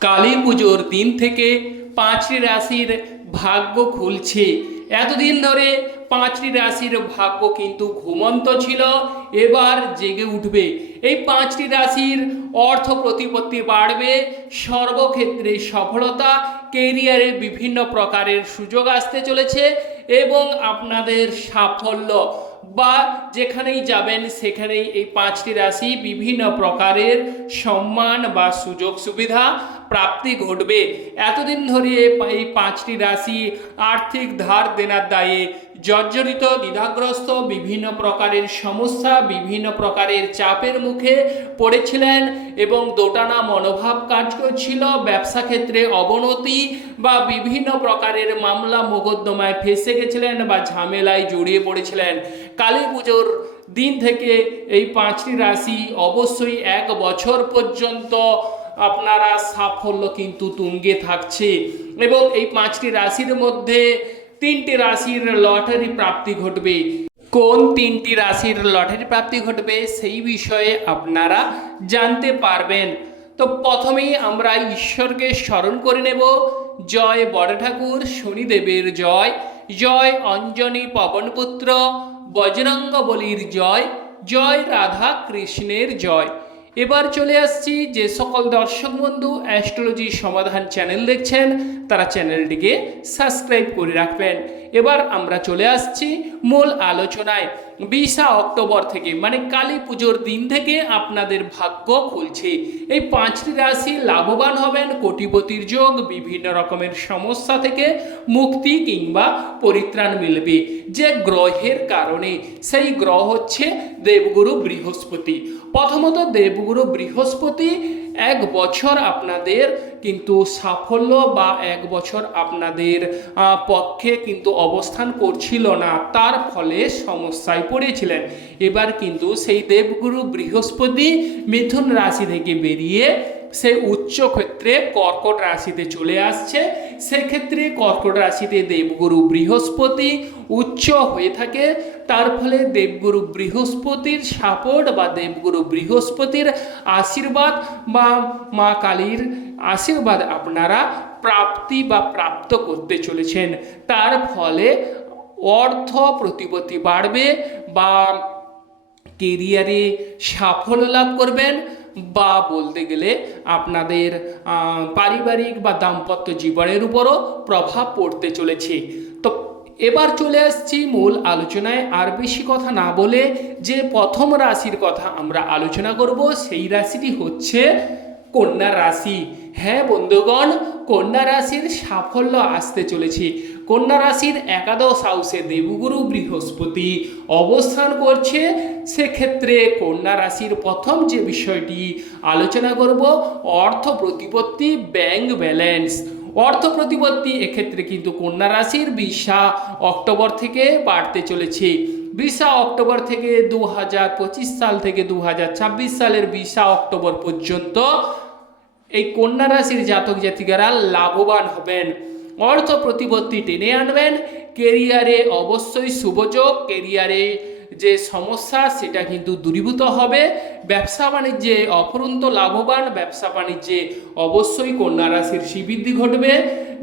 কালী পুজোর দিন থেকে পাঁচটি রাশির ভাগ্য খুলছে। এতদিন ধরে পাঁচটি রাশির ভাগ্য কিন্তু ঘুমন্ত ছিল, এবার জেগে উঠবে। এই পাঁচটি রাশির অর্থ প্রতিপত্তি বাড়বে, সর্বক্ষেত্রে সফলতা কেরিয়ারে বিভিন্ন প্রকারের সুযোগ আসতে চলেছে এবং আপনাদের সাফল্য বা যেখানেই যাবেন সেখানেই এই পাঁচটি রাশি বিভিন্ন প্রকারের সম্মান বা সুযোগ সুবিধা প্রাপ্তি ঘটবে। এতদিন ধরে এই পাঁচটি রাশি আর্থিক ধার দেনার দায়ে জর্জরিত, দ্বিধাগ্রস্ত, বিভিন্ন প্রকারের সমস্যা, বিভিন্ন প্রকারের চাপের মুখে পড়েছিলেন এবং দোটানা মনোভাব কাজ করছিল ব্যবসা ক্ষেত্রে অবনতি বা বিভিন্ন প্রকারের মামলা মোকদ্দমায় ফেসে গেছিলেন বা ঝামেলায় জড়িয়ে পড়েছিলেন। কালী পুজোর দিন থেকে এই পাঁচটি রাশি অবশ্যই এক বছর পর্যন্ত আপনারা সাফল্য কিন্তু তুঙ্গে থাকছে। এবং এই পাঁচটি রাশির মধ্যে তিনটি রাশির লটারি প্রাপ্তি ঘটবে। কোন তিনটি রাশির লটারি প্রাপ্তি ঘটবে সেই বিষয়ে আপনারা জানতে পারবেন। তো প্রথমেই আমরা ঈশ্বরকে স্মরণ করে নেব। জয় বড় ঠাকুর শনিদেবের জয়। জয় অঞ্জনী পবনপুত্র বজরঙ্গ বলির জয়। জয় রাধা কৃষ্ণের জয়। এবার চলে আসছি যে সকল দর্শক বন্ধু অ্যাস্ট্রোলজি সমাধান চ্যানেল দেখছেন, তারা চ্যানেলটিকে সাবস্ক্রাইব করে রাখবেন। এবার আমরা চলে আসছি মূল আলোচনায়। বিশা অক্টোবর থেকে মানে কালী পুজোর দিন থেকে আপনাদের ভাগ্য খুলছে। এই পাঁচটি রাশি লাভবান হবেন, কোটিপতির যোগ, বিভিন্ন রকমের সমস্যা থেকে মুক্তি কিংবা পরিত্রাণ মিলবে। যে গ্রহের কারণে, সেই গ্রহ হচ্ছে দেবগুরু বৃহস্পতি। প্রথমত দেবগুরু বৃহস্পতি এক বছর আপনাদের কিন্তু সাফল্য বা এক বছর আপনাদের পক্ষে কিন্তু অবস্থান করছিল না। তার ফলে সমস্যায় পড়েছিলেন। এবার কিন্তু সেই দেবগুরু বৃহস্পতি মিথুন রাশি থেকে বেরিয়ে সে উচ্চ ক্ষেত্রে কর্কট রাশিতে চলে আসছে। সেক্ষেত্রে কর্কট রাশিতে দেবগুরু বৃহস্পতি উচ্চ হয়ে থাকে। তার ফলে দেবগুরু বৃহস্পতির সাপোর্ট বা দেবগুরু বৃহস্পতির আশীর্বাদ বা মা কালীর আশীর্বাদ আপনারা প্রাপ্তি বা প্রাপ্ত করতে চলেছেন। তার ফলে অর্থ প্রতিপত্তি বাড়বে বা কেরিয়ারে সাফল্য লাভ করবেন বা বলতে গেলে আপনাদের পারিবারিক বা দাম্পত্য জীবনের উপরও প্রভাব পড়তে চলেছে। তো এবার চলে আসছি মূল আলোচনায়। আর বেশি কথা না বলে যে প্রথম রাশির কথা আমরা আলোচনা করব, সেই রাশিটি হচ্ছে কন্যা রাশি। হ্যাঁ বন্ধুগণ, কন্যা রাশির সাফল্য আসতে চলেছে। কন্যা রাশির একাদশ হাউসে দেবগুরু বৃহস্পতি অবস্থান করছে। সেক্ষেত্রে কন্যা রাশির প্রথম যে বিষয়টি আলোচনা করব, অর্থ প্রতিপত্তি, ব্যাংক ব্যালেন্স। অর্থ প্রতিপত্তি এক্ষেত্রে কিন্তু কন্যা রাশির বিশা অক্টোবর থেকে বাড়তে চলেছে। বিশা অক্টোবর থেকে দু হাজার পঁচিশ সাল থেকে দু হাজার ছাব্বিশ সালের বিশা অক্টোবর পর্যন্ত এই কন্যা রাশির জাতক জাতিকারা লাভবান হবেন। অর্থ প্রতিপত্তি টেনে আনবেন। কেরিয়ারে অবশ্যই শুভযোগ কেরিয়ারে যে সমস্যা, সেটা কিন্তু দূরীভূত হবে। ব্যবসা বাণিজ্যে অপরন্ত লাভবান। ব্যবসা বাণিজ্যে অবশ্যই কন্যা রাশির শ্রীবৃদ্ধি ঘটবে।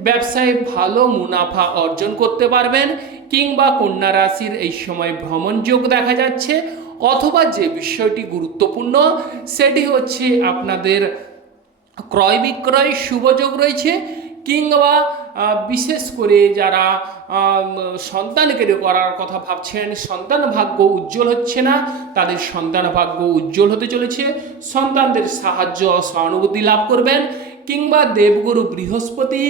ব্যবসায় ভালো মুনাফা অর্জন করতে পারবেন কিংবা কন্যা রাশির এই সময় ভ্রমণ যোগ দেখা যাচ্ছে। অথবা যে বিষয়টি গুরুত্বপূর্ণ, সেটি হচ্ছে আপনাদের ক্রয় বিক্রয় শুভযোগ রয়েছে, কিংবা বিশেষ করে যারা সন্তানকে করার কথা ভাবছেন, সন্তান ভাগ্য উজ্জ্বল হচ্ছে না, তাদের সন্তান ভাগ্য উজ্জ্বল হতে চলেছে, সন্তানদের সাহায্য, সহানুভূতি লাভ করবেন কিংবা দেবগুরু বৃহস্পতি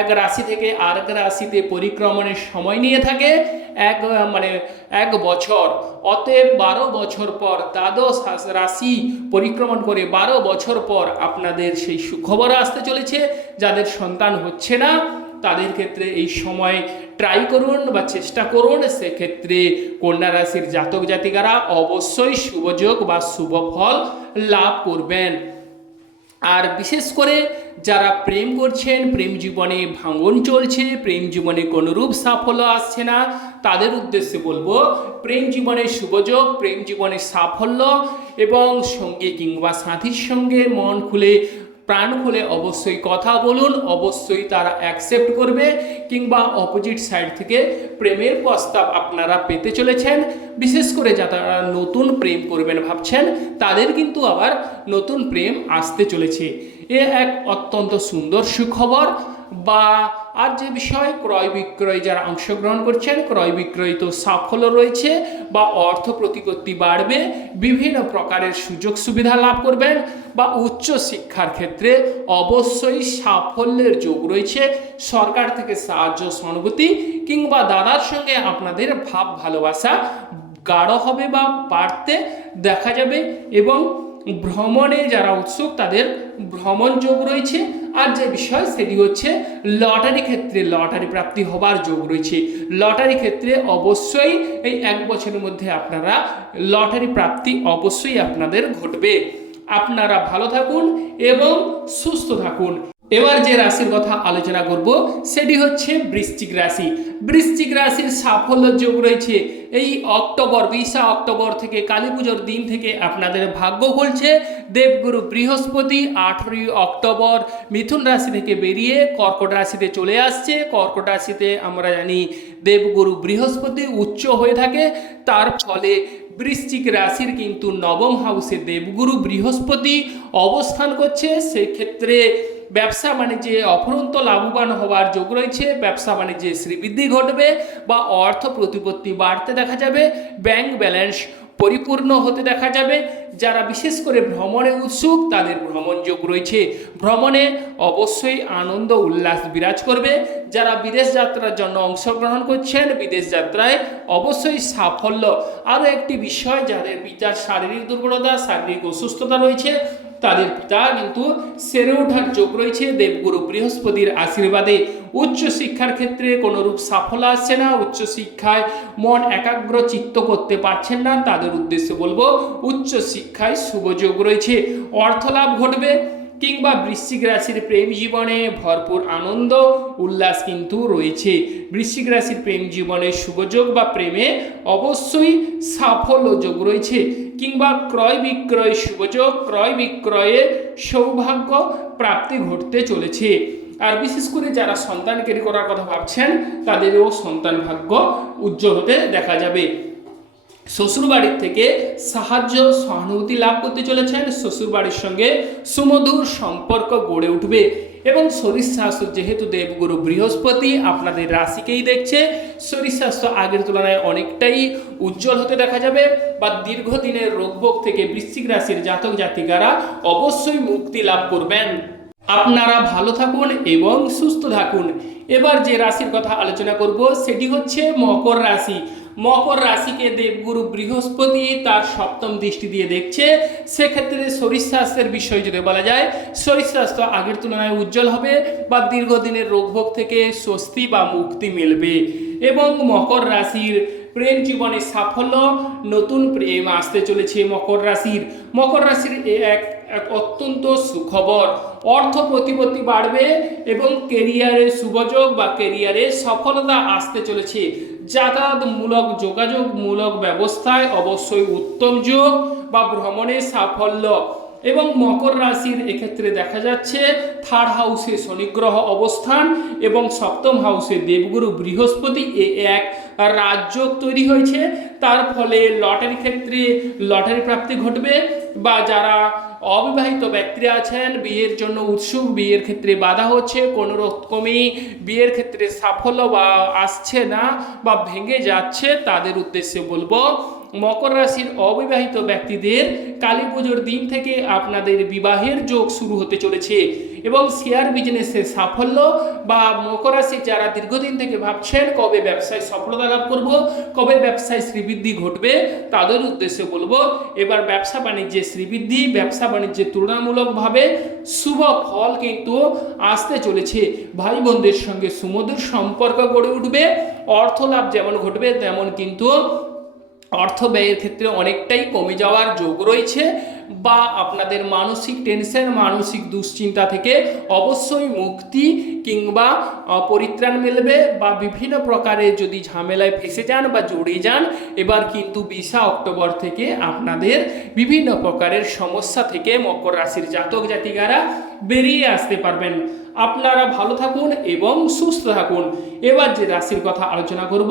এক রাশি থেকে আরেক রাশিতে পরিক্রমণের সময় নিয়ে থাকে, এক মানে এক বছর। অতএব বারো বছর পর দ্বাদশ রাশি পরিক্রমণ করে বারো বছর পর আপনাদের সেই সুখবর আসতে চলেছে। যাদের সন্তান হচ্ছে না, তাদের ক্ষেত্রে এই সময় ট্রাই করুন বা চেষ্টা করুন। সেক্ষেত্রে কন্যা রাশির জাতক জাতিকারা অবশ্যই শুভযোগ বা শুভ ফল লাভ করবেন। আর বিশেষ করে যারা প্রেম করছেন, প্রেম জীবনে ভাঙন চলছে, প্রেম জীবনে কোনোরূপ সাফল্য আসছে না, তাদের উদ্দেশ্যে বলব, প্রেম জীবনের শুভযোগ প্রেম জীবনের সাফল্য এবং সঙ্গে কিংবা সাথীর সঙ্গে মন খুলে প্রাণ খুলে অবশ্যই কথা বলুন, অবশ্যই তারা অ্যাকসেপ্ট করবে কিংবা অপোজিট সাইড থেকে প্রেমের প্রস্তাব আপনারা পেতে চলেছেন। বিশেষ করে যারা নতুন প্রেম করবেন ভাবছেন, তাদের কিন্তু আবার নতুন প্রেম আসতে চলেছে। এ এক অত্যন্ত সুন্দর সুখবর বা আর যে বিষয়, ক্রয় বিক্রয় যারা অংশগ্রহণ করছেন, ক্রয় বিক্রয় তো সাফল্য রয়েছে বা অর্থ প্রতিপত্তি বাড়বে, বিভিন্ন প্রকারের সুযোগ সুবিধা লাভ করবেন বা উচ্চ শিক্ষার ক্ষেত্রে অবশ্যই সাফল্যের যোগ রয়েছে। সরকার থেকে সাহায্য, সহানুভূতি কিংবা দাদার সঙ্গে আপনাদের ভাব, ভালোবাসা গাঢ় হবে বা বাড়তে দেখা যাবে এবং ভ্রমণে যারা উৎসুক, তাদের ভ্রমণ যোগ রয়েছে। আর যে বিষয়, সেটি হচ্ছে লটারি ক্ষেত্রে লটারি প্রাপ্তি হবার যোগ রয়েছে। লটারি ক্ষেত্রে অবশ্যই এই এক বছরের মধ্যে আপনারা লটারি প্রাপ্তি অবশ্যই আপনাদের ঘটবে। আপনারা ভালো থাকুন এবং সুস্থ থাকুন। এবার যে রাশির কথা আলোচনা করব, সেটি হচ্ছে বৃশ্চিক রাশি। বৃশ্চিক রাশির সাফল্য যোগ রয়েছে। এই অক্টোবর, বিশা অক্টোবর থেকে কালী পুজোর দিন থেকে আপনাদের ভাগ্য খুলছে দেবগুরু বৃহস্পতি আঠেরোই অক্টোবর মিথুন রাশি থেকে বেরিয়ে কর্কট রাশিতে চলে আসছে। কর্কট রাশিতে আমরা জানি, দেবগুরু বৃহস্পতি উচ্চ হয়ে থাকে। তার ফলে বৃশ্চিক রাশির কিন্তু নবম হাউসে দেবগুরু বৃহস্পতি অবস্থান করছে। সেক্ষেত্রে ব্যবসা বাণিজ্যে অফুরন্ত লাভবান হওয়ার যোগ রয়েছে। ব্যবসা বাণিজ্যে শ্রীবৃদ্ধি ঘটবে বা অর্থ প্রতিপত্তি বাড়তে দেখা যাবে। ব্যাংক ব্যালেন্স পরিপূর্ণ হতে দেখা যাবে। যারা বিশেষ করে ভ্রমণে উৎসুক, তাদের ভ্রমণ যোগ রয়েছে। ভ্রমণে অবশ্যই আনন্দ উল্লাস বিরাজ করবে। যারা বিদেশ যাত্রার জন্য অংশগ্রহণ করছেন, বিদেশ যাত্রায় অবশ্যই সাফল্য। আরও একটি বিষয়, যাদের বিচার শারীরিক দুর্বলতা, শারীরিক অসুস্থতা রয়েছে তাদের পিতা কিন্তু সেরে ওঠার যোগ রয়েছে, দেবগুরু বৃহস্পতির আশীর্বাদে। উচ্চ শিক্ষার ক্ষেত্রে কোনোরূপ সাফল্য আসছে না, উচ্চ শিক্ষায় মন একাগ্র, চিত্ত করতে পারছেন না, তাদের উদ্দেশ্যে বলব, উচ্চ শিক্ষায় শুভযোগ রয়েছে। অর্থলাভ ঘটবে কিংবা বৃশ্চিক রাশির প্রেম জীবনে ভরপুর আনন্দ, উল্লাস কিন্তু রয়েছে। বৃশ্চিক রাশির প্রেম জীবনে শুভযোগ বা প্রেমে অবশ্যই সাফল্য যোগ রয়েছে। কিংবা ক্রয় বিক্রয় শুভযোগ ক্রয় বিক্রয়ে সৌভাগ্য প্রাপ্তি ঘটতে চলেছে। আর বিশেষ করে যারা সন্তান কেরি করার কথা ভাবছেন, তাদেরও সন্তান ভাগ্য উজ্জ্বল হতে দেখা যাবে। শ্বশুরবাড়ির থেকে সাহায্য, সহানুভূতি লাভ করতে চলেছেন। শ্বশুরবাড়ির সঙ্গে সুমধুর সম্পর্ক গড়ে উঠবে এবং শরীর স্বাস্থ্য যেহেতু দেবগুরু বৃহস্পতি আপনাদের রাশিকেই দেখছে, শরীর স্বাস্থ্য আগের তুলনায় অনেকটাই উজ্জ্বল হতে দেখা যাবে বা দীর্ঘদিনের রোগভোগ থেকে বৃশ্চিক রাশির জাতক জাতিকারা অবশ্যই মুক্তি লাভ করবেন। আপনারা ভালো থাকুন এবং সুস্থ থাকুন। এবার যে রাশির কথা আলোচনা করব, সেটি হচ্ছে মকর রাশি। মকর রাশিকে দেবগুরু বৃহস্পতি তার সপ্তম দৃষ্টি দিয়ে দেখছে। সেক্ষেত্রে শরীর স্বাস্থ্যের বিষয় যদি বলা যায়, শরীর স্বাস্থ্য আগের তুলনায় উজ্জ্বল হবে বা দীর্ঘদিনের রোগভোগ থেকে স্বস্তি বা মুক্তি মিলবে। এবং মকর রাশির প্রেম জীবনে সাফল্য, নতুন প্রেম আসতে চলেছে মকর রাশির। মকর রাশির এক এক অত্যন্ত সুখবর। অর্থ প্রতিপত্তি বাড়বে এবং কেরিয়ারে শুভযোগ বা কেরিয়ারে সফলতা আসতে চলেছে। যাতায়াতমূলক যোগাযোগমূলক ব্যবস্থায় অবশ্যই উত্তম যোগ বা ভ্রমণে সাফল্য। এবং মকর রাশির এক্ষেত্রে দেখা যাচ্ছে থার্ড হাউসে শনিগ্রহ অবস্থান এবং সপ্তম হাউসে দেবগুরু বৃহস্পতি এ এক রাজযোগ তৈরি হয়েছে। তার ফলে লটারি ক্ষেত্রে লটারি প্রাপ্তি ঘটবে বা যারা অবিবাহিত ব্যক্তিরা আছেন। বিয়ের জন্য উৎসুক, বিয়ের ক্ষেত্রে বাধা হচ্ছে, কোনো রকমই বিয়ের ক্ষেত্রে সাফল্য বা আসছে না বা ভেঙে যাচ্ছে তাদের উদ্দেশ্যে বলব। মকর রাশির অবিবাহিত ব্যক্তিদের কালী পুজোর দিন থেকে আপনাদের বিবাহের যোগ শুরু হতে চলেছে। এবং শেয়ার বিজনেসে সাফল্য বা মকর রাশি যারা দীর্ঘদিন থেকে ভাবছেন কবে ব্যবসায় সফলতা লাভ করব, কবে ব্যবসায় শ্রীবৃদ্ধি ঘটবে, তাদের উদ্দেশ্যে বলব, এবার ব্যবসা বাণিজ্যে শ্রীবৃদ্ধি, ব্যবসা বাণিজ্যে তুলনামূলকভাবে শুভ ফল কিন্তু আসতে চলেছে। ভাই বোনদের সঙ্গে সুমধুর সম্পর্ক গড়ে উঠবে, অর্থ লাভ যেমন ঘটবে তেমন কিন্তু অর্থ ব্যয়ের ক্ষেত্রে অনেকটাই কমে যাওয়ার যোগ রয়েছে। বা আপনাদের মানসিক টেনশন মানসিক দুশ্চিন্তা থেকে অবশ্যই মুক্তি কিংবা পরিত্রাণ মিলবে বা বিভিন্ন প্রকারে যদি ঝামেলায় ফেসে যান বা জড়িয়ে যান, এবার কিন্তু বিশা অক্টোবর থেকে আপনাদের বিভিন্ন প্রকারের সমস্যা থেকে মকর রাশির জাতক জাতিকারা বেরিয়ে আসতে পারবেন। আপনারা ভালো থাকুন এবং সুস্থ থাকুন। এবার যে রাশির কথা আলোচনা করব,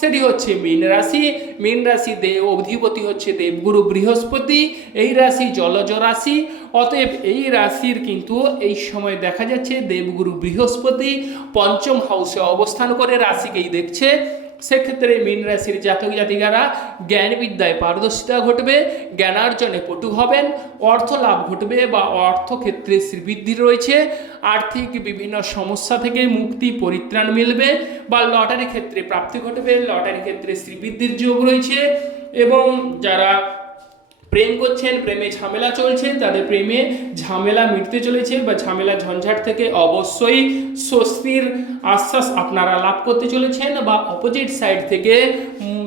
সেটি হচ্ছে মীন রাশি। মীন রাশি দেব অধিপতি হচ্ছে দেবগুরু বৃহস্পতি। এই রাশি জলজ রাশি। অতএব এই রাশির কিন্তু এই সময় দেখা যাচ্ছে দেবগুরু বৃহস্পতি পঞ্চম হাউসে অবস্থান করে রাশিকেই দেখছে। সেক্ষেত্রে মীন রাশির জাতক জাতিকারা জ্ঞান বিদ্যায় পারদর্শিতা ঘটবে, জ্ঞানার্জনে পটু হবেন, অর্থ লাভ ঘটবে বা অর্থক্ষেত্রে শ্রীবৃদ্ধি রয়েছে, আর্থিক বিভিন্ন সমস্যা থেকে মুক্তি, পরিত্রাণ মিলবে বা লটারি ক্ষেত্রে প্রাপ্তি ঘটবে লটারি ক্ষেত্রে শ্রীবৃদ্ধির যোগ রয়েছে এবং যারা প্রেম করছেন, প্রেমে ঝামেলা চলছে, তাদের প্রেমে ঝামেলা মিটতে চলেছে বা ঝামেলা ঝঞ্ঝাট থেকে অবশ্যই স্বস্তির আশ্বাস আপনারা লাভ করতে চলেছেন বা অপোজিট সাইড থেকে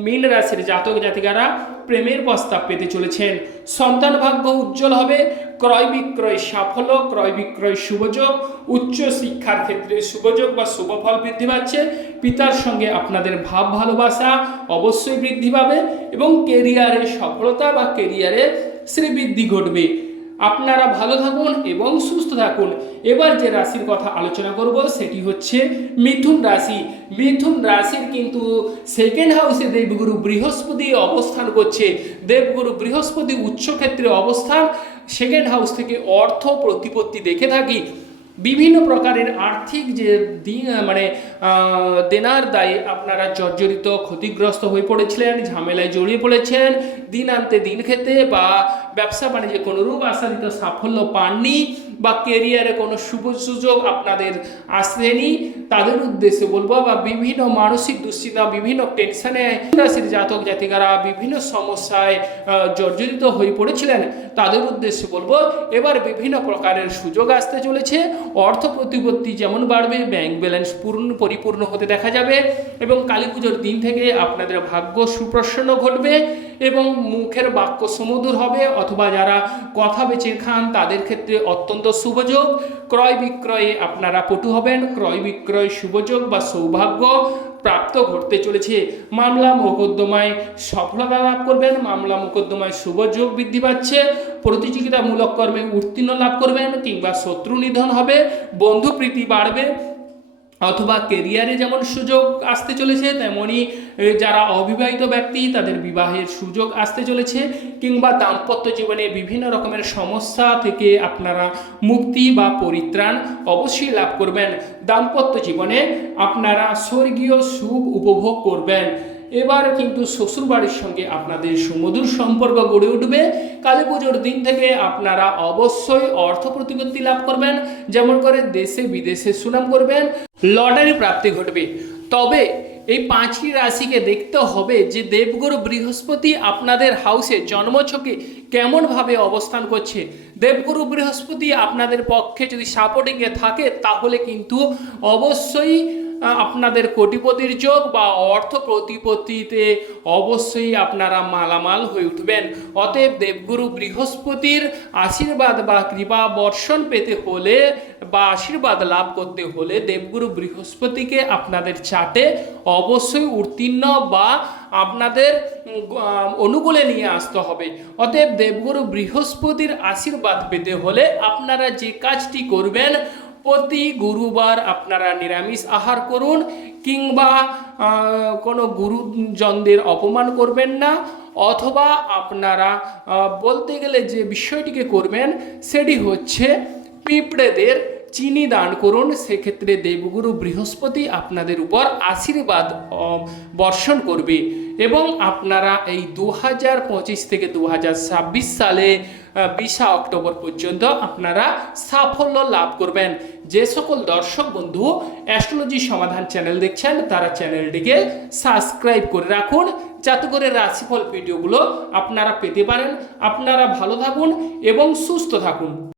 মীন রাশির জাতক জাতিকারা প্রেমের প্রস্তাব পেতে চলেছেন। সন্তান ভাগ্য উজ্জ্বল হবে, ক্রয় বিক্রয় সাফল্য, ক্রয় বিক্রয় শুভযোগ উচ্চ শিক্ষার ক্ষেত্রে শুভযোগ বা শুভফল বৃদ্ধি পাচ্ছে। পিতার সঙ্গে আপনাদের ভাব ভালোবাসা অবশ্যই বৃদ্ধি পাবে এবং কেরিয়ারে সফলতা বা কেরিয়ারে শ্রীবৃদ্ধি ঘটবে। আপনারা ভালো থাকুন এবং সুস্থ থাকুন। এবার যে রাশির কথা আলোচনা করব সেটি হচ্ছে মিথুন রাশি। মিথুন রাশির কিন্তু সেকেন্ড হাউসে দেবগুরু বৃহস্পতি অবস্থান করছে। দেবগুরু বৃহস্পতি উচ্চক্ষেত্রে অবস্থান। সেকেন্ড হাউস থেকে অর্থ প্রতিপত্তি দেখে থাকি। বিভিন্ন প্রকারের আর্থিক যে মানে দেনার দায়ে আপনারা জর্জরিত ক্ষতিগ্রস্ত হয়ে পড়েছিলেন, ঝামেলায় জড়িয়ে পড়েছেন, দিন আনতে দিন খেতে বা ব্যবসা বাণিজ্যে কোনো রূপ আশাদিত সাফল্য পাননি বা কেরিয়ারে কোনো শুভ সুযোগ আপনাদের আসেনি, তাদের উদ্দেশ্যে বলব বা বিভিন্ন মানসিক দুশ্চিন্তা, বিভিন্ন টেনশনে রাশির জাতক জাতিকারা বিভিন্ন সমস্যায় জর্জরিত হয়ে পড়েছিলেন, তাদের উদ্দেশ্যে বলব এবার বিভিন্ন প্রকারের সুযোগ আসতে চলেছে। অর্থ প্রতিপত্তি যেমন বাড়বে ব্যাংক ব্যালেন্স পূর্ণ পরিপূর্ণ হতে দেখা যাবে এবং কালী পুজোর দিন থেকে আপনাদের ভাগ্য সুপ্রসন্ন ঘটবে এবং মুখের বাক্য সুমধুর হবে অথবা যারা কথা বেচে খান তাদের ক্ষেত্রে অত্যন্ত শুভযোগ ক্রয় বিক্রয়ে আপনারা পটু হবেন। ক্রয় বিক্রয় শুভযোগ বা সৌভাগ্য। প্রাপ্ত ঘটতে চলেছে। মামলা মোকদ্দমায় সফলতা লাভ করবেন। মামলা মোকদ্দমায় শুভযোগ বৃদ্ধি পাচ্ছে। প্রতিযোগিতামূলক কর্মে উত্তীর্ণ লাভ করবেন কিংবা শত্রু নিধন হবে। বন্ধু প্রীতি বাড়বে। অথবা কেরিয়ারে যেমন সুযোগ আসতে চলেছে তেমনই যারা অবিবাহিত ব্যক্তি, তাদের বিবাহের সুযোগ আসতে চলেছে, কিংবা দাম্পত্য জীবনে বিভিন্ন রকমের সমস্যা থেকে আপনারা মুক্তি বা পরিত্রাণ অবশ্যই লাভ করবেন। দাম্পত্য জীবনে আপনারা স্বর্গীয় সুখ উপভোগ করবেন। এবার কিন্তু শ্বশুরবাড়ির সঙ্গে আপনাদের সুমধুর সম্পর্ক গড়ে উঠবে। কালী পুজোর দিন থেকে আপনারা অবশ্যই অর্থ প্রতিপত্তি লাভ করবেন, যেমন করে দেশে বিদেশে সুনাম করবেন, লটারি প্রাপ্তি ঘটবে। তবে এই পাঁচটি রাশিকে দেখতে হবে যে দেবগুরু বৃহস্পতি আপনাদের হাউসে জন্মছকে কেমনভাবে অবস্থান করছে। দেবগুরু বৃহস্পতি আপনাদের পক্ষে যদি সাপোর্টিংয়ে থাকে, তাহলে কিন্তু অবশ্যই আপনাদের কোটিপতির যোগ বা অর্থ প্রতিপত্তিতে অবশ্যই আপনারা মালামাল হয়ে উঠবেন। অতএব দেবগুরু বৃহস্পতির আশীর্বাদ বা কৃপা বর্ষণ পেতে হলে বা আশীর্বাদ লাভ করতে হলে দেবগুরু বৃহস্পতিকে আপনাদের চাটে অবশ্যই উত্তীর্ণ বা আপনাদের অনুকূলে নিয়ে আসতে হবে। অতএব দেবগুরু বৃহস্পতির আশীর্বাদ পেতে হলে আপনারা যে কাজটি করবেন প্রতি গুরুবার আপনারা নিরামিষ আহার করুন কিংবা কোনো গুরুজনদের অপমান করবেন না, অথবা আপনারা বলতে গেলে যে বিষয়টিকে করবেন সেটি হচ্ছে পিঁপড়েদের চিনি দান করুন। সেক্ষেত্রে দেবগুরু বৃহস্পতি আপনাদের উপর আশীর্বাদ বর্ষণ করবে এবং আপনারা এই দু হাজার পঁচিশ থেকে দু হাজার ছাব্বিশ সালে বিশা অক্টোবর পর্যন্ত আপনারা সাফল্য লাভ করবেন। যে সকল দর্শক বন্ধু অ্যাস্ট্রোলজি সমাধান চ্যানেল দেখছেন, তারা চ্যানেলটিকে সাবস্ক্রাইব করে রাখুন। যাতে করে রাশিফল ভিডিওগুলো আপনারা পেতে পারেন। আপনারা ভালো থাকুন এবং সুস্থ থাকুন।